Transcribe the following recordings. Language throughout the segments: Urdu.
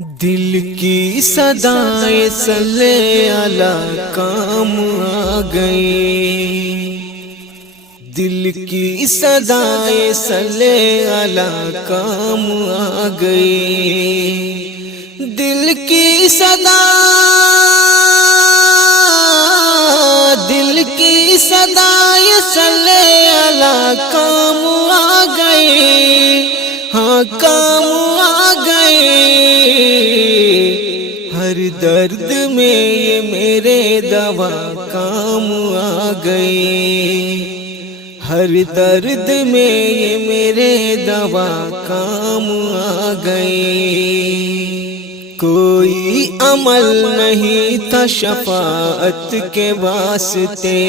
دل کی صدائیں صلی علی کام آ گئی، دل کی صدائیں صلی علی کام آ گئی، دل کی صدا، دل کی صدائیں صلی علی کام آ گئی، ہاں کام آ گئی، ہر درد میں یہ میرے دوا کام آ گئی، ہر درد میں یہ میرے دوا کام آ گئی۔ کوئی عمل نہیں تھا شفاعت کے واسطے،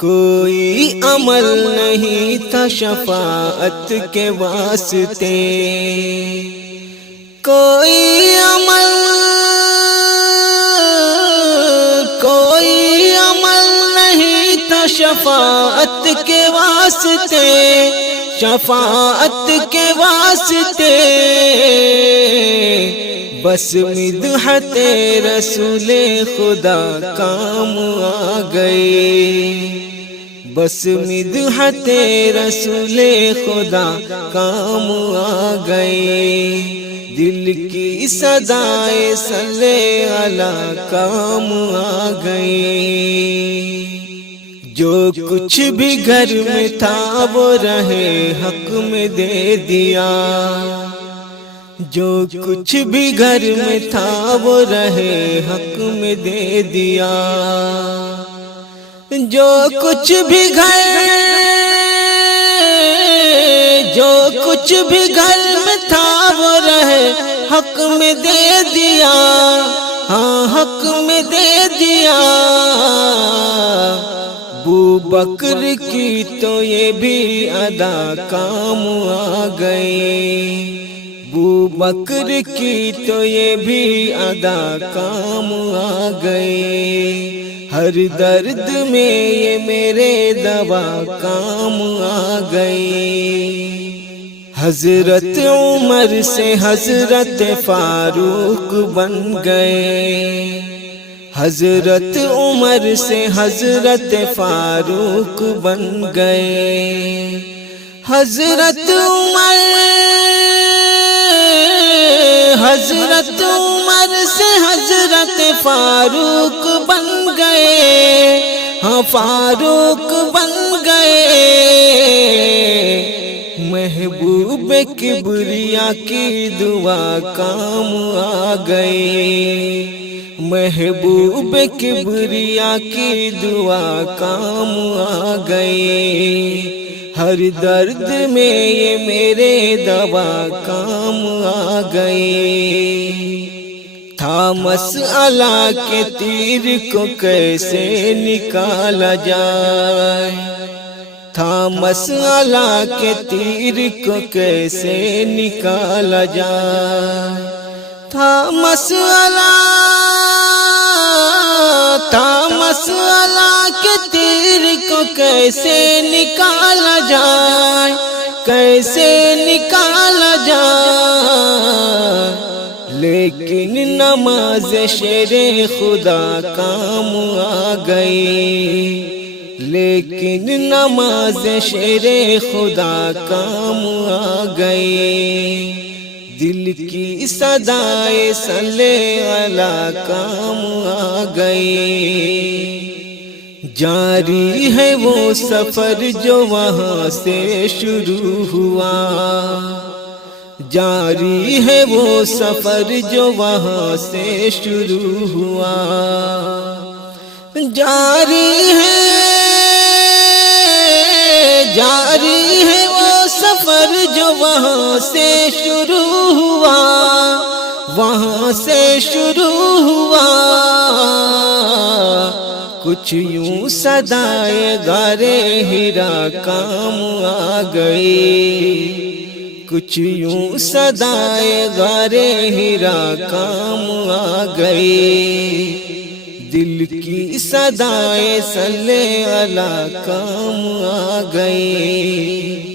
کوئی عمل نہیں تھا شفاعت کے واسطے، کوئی عمل نہیں تھا شفاعت کے واسطے، شفاعت کے واسطے، بس مدحت رسول خدا کام آ گئی، بس مدحت رسول خدا کام آ گئی، دل کی صدائیں صلی علی کام آ گئی۔ جو کچھ بھی گھر میں تھا وہ رہے حق میں دے دیا، جو کچھ بھی گھر میں تھا وہ رہے حق میں دے دیا، جو کچھ بھی گھر میں تھا وہ رہے حق میں دے دیا، ہاں حق میں دے دیا، ابو بکر کی تو یہ بھی ادا کام آ گئی، ابو بکر کی تو یہ بھی ادا کام آ گئی، ہر درد میں یہ میرے دوا کام آ گئی۔ حضرت عمر سے حضرت فاروق بن گئے، حضرت عمر سے حضرت فاروق بن گئے، حضرت عمر سے حضرت فاروق بن گئے، ہاں فاروق بن گئے، محبوب کبریا کی دعا کام آ گئی، محبوب کبریا کی دعا کام آ گئی، ہر درد میں یہ میرے دوا کام آ گئی۔ تھا مسئلہ کہ تیر کو کیسے نکالا جائے، تھا مسئلہ کہ تیر کو کیسے نکالا جائے، تھا مسئلہ کہ تیر کو کیسے نکالا جائے، کیسے نکالا جائے، لیکن نماز شیر خدا کام آ گئی، لیکن نماز شیر خدا کام آ گئی، دل کی صدائیں صلی علی کام آ گئی۔ جاری ہے وہ سفر جو وہاں سے شروع ہوا، جاری ہے وہ سفر جو وہاں سے شروع ہوا، جاری ہے وہ سفر جو وہاں سے شروع ہوا، وہاں سے شروع ہوا، کچھ یوں صدائے غارِ ہرا کام آ گئی، کچھ یوں صدائے غارِ ہرا کام آ گئی، دل کی صدائیں صلی علی کام آ گئی۔